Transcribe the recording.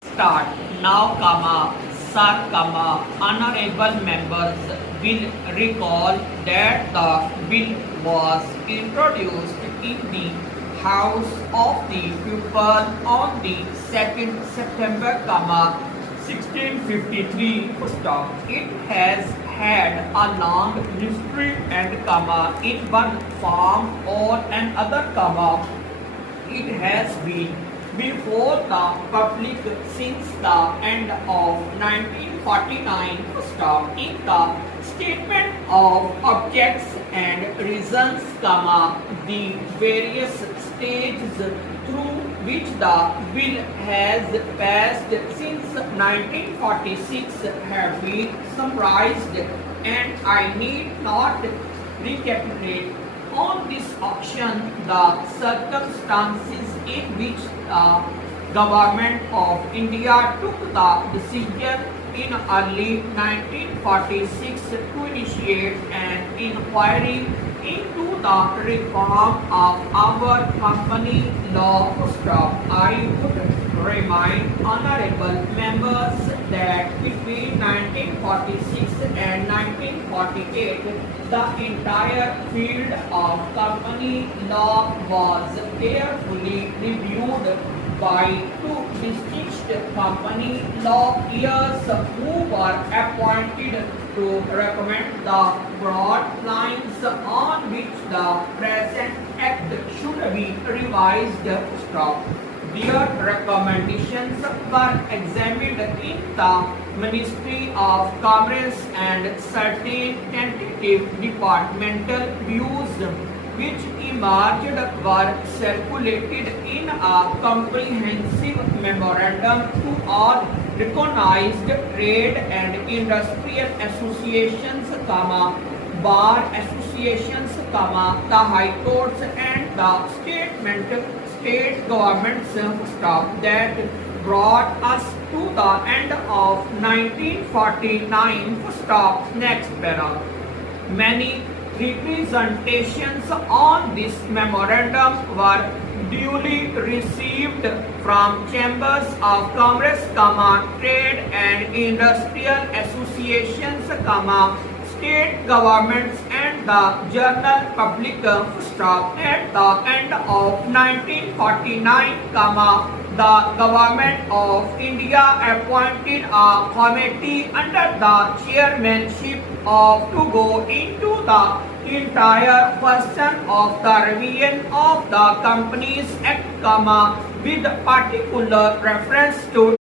Start now, sir, honorable members will recall that the bill was introduced in the House of the People on the 2nd September, 1653. It has had a long history and, in one form or another, it has been before the public since the end of 1949. In the statement of objects and reasons, the various stages through which the bill has passed since 1946 have been summarized, and I need not recapitulate on this auction the circumstances in which the government of India took the decision in early 1946 to initiate an inquiry into the reform of our company law. I would remind honorable members that between 1946 and 1948, the entire field of company law was carefully reviewed by two distinguished company lawyers who were appointed to recommend the broad lines on which the present act should be revised. Their recommendations were examined in the Ministry of Commerce, and certain tentative departmental views which emerged were circulated in a comprehensive memorandum to all recognized trade and industrial associations, bar associations, the high courts and the state governments. That brought us to the end of 1949. Next para. Many representations on this memorandum were duly received from chambers of commerce, trade and industrial associations, state governments and the general public. At the end of 1949, the government of India appointed a committee under the chairmanship of to go into the entire question of the revision of the Companies Act, with particular reference to